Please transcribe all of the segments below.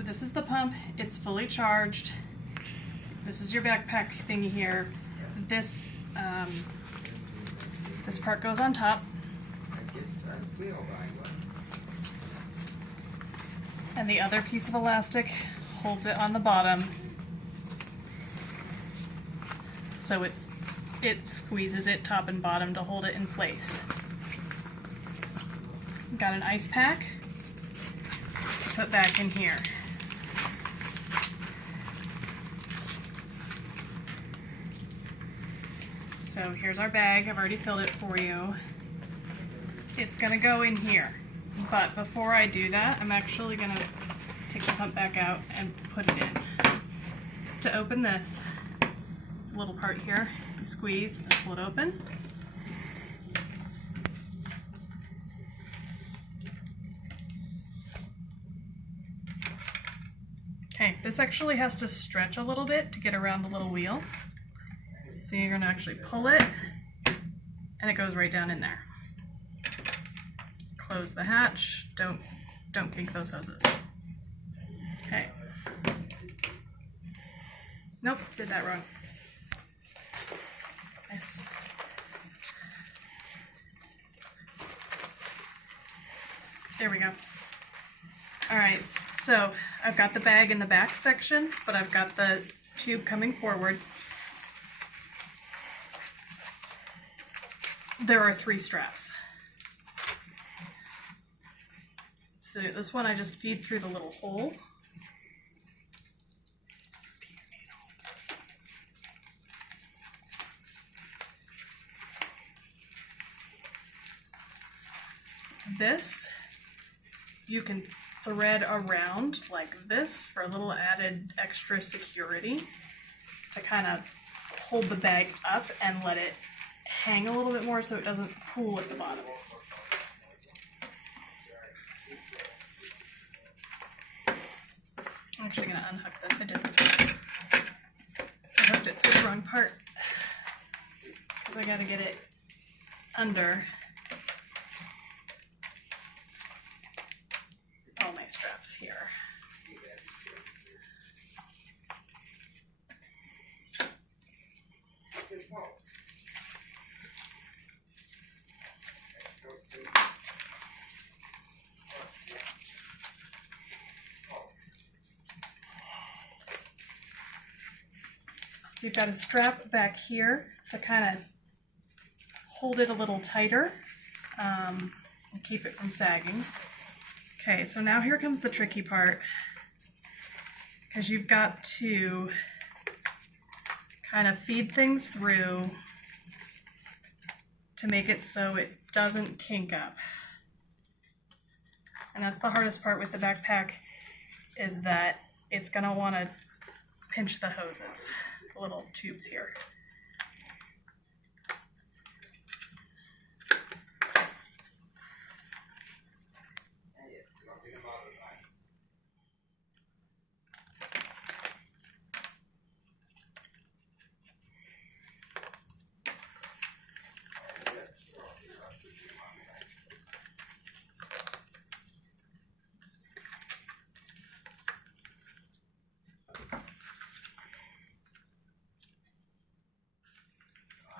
So this is the pump. It's fully charged. This is your backpack thingy here. This this part goes on top. And the other piece of elastic holds it on the bottom. So it squeezes it top and bottom to hold it in place. Got an ice pack to put back in here. So here's our bag. I've already filled it for you. It's gonna go in here. But before I do that, I'm actually gonna take the pump back out and put it in. To open this, there's a little part here. You squeeze and pull it open. Okay, this actually has to stretch a little bit to get around the little wheel. So you're gonna actually pull it, and it goes right down in there. Close the hatch. Don't kink those hoses. Okay. Nope, did that wrong. It's there we go. All right, so I've got the bag in the back section, but I've got the tube coming forward. There are 3 straps. So this one I just feed through the little hole. This you can thread around like this for a little added extra security to kind of hold the bag up and let it hang a little bit more so it doesn't pool at the bottom. I'm actually going to unhook this. I did this. I hooked it to the wrong part because I got to get it under all my straps here. So you've got a strap back here to kind of hold it a little tighter and keep it from sagging. Okay, so now here comes the tricky part, because you've got to kind of feed things through to make it so it doesn't kink up. And that's the hardest part with the backpack, is that it's going to want to pinch the hoses. Little tubes here.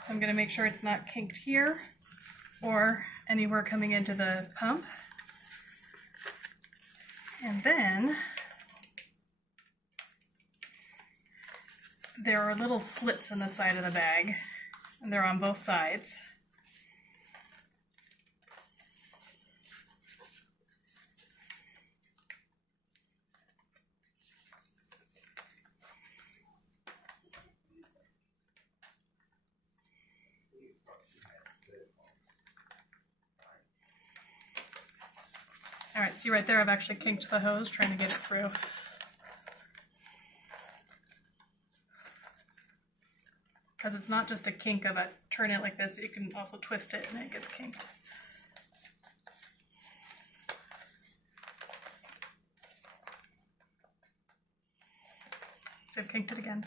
So I'm going to make sure it's not kinked here or anywhere coming into the pump. And then there are little slits in the side of the bag, and they're on both sides. All right, see right there, I've actually kinked the hose trying to get it through. Because it's not just a kink of a turn it like this, you can also twist it and it gets kinked. So I've kinked it again.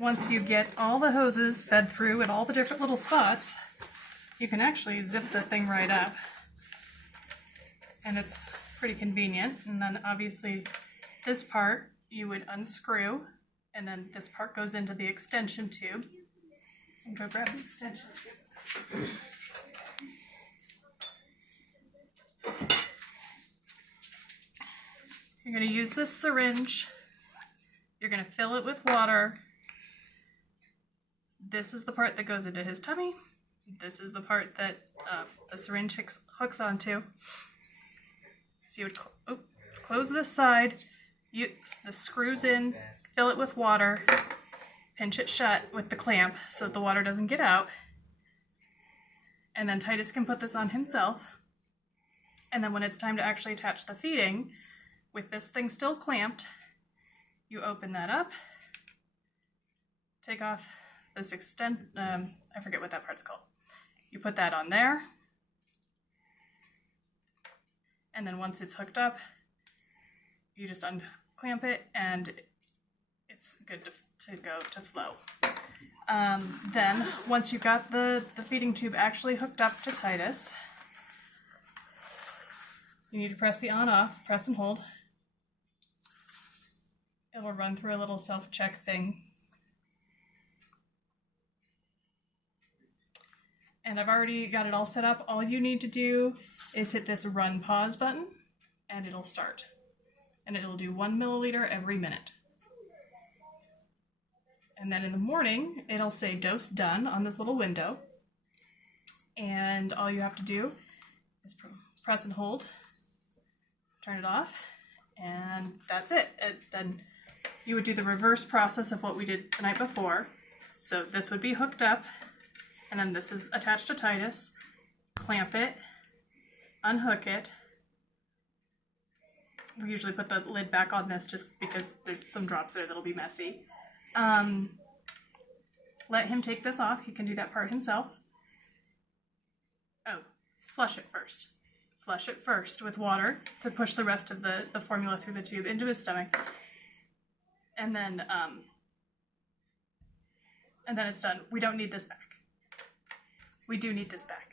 once you get all the hoses fed through at all the different little spots, you can actually zip the thing right up. And it's pretty convenient. And then obviously this part you would unscrew, and then this part goes into the extension tube. And go grab the extension tube. You're going to use this syringe. You're going to fill it with water. This is the part that goes into his tummy. This is the part that the syringe hooks onto. So you would close this side, the screws in, fill it with water, pinch it shut with the clamp so that the water doesn't get out. And then Titus can put this on himself. And then when it's time to actually attach the feeding, with this thing still clamped, you open that up, take off this I forget what that part's called. You put that on there, and then once it's hooked up, you just unclamp it, and it's good to go to flow. Then, once you've got the feeding tube actually hooked up to Titus, you need to press the on-off, press and hold. It'll run through a little self-check thing. And I've already got it all set up. All you need to do is hit this run pause button, and it'll start. And it'll do 1 milliliter every minute. And then in the morning, it'll say dose done on this little window. And all you have to do is press and hold, turn it off, and that's it. Then you would do the reverse process of what we did the night before. So this would be hooked up, and then this is attached to Titus. Clamp it, unhook it. We usually put the lid back on this just because there's some drops there that'll be messy. Let him take this off. He can do that part himself. Oh, flush it first. Flush it first with water to push the rest of the formula through the tube into his stomach. And then it's done. We don't need this back. We do need this back.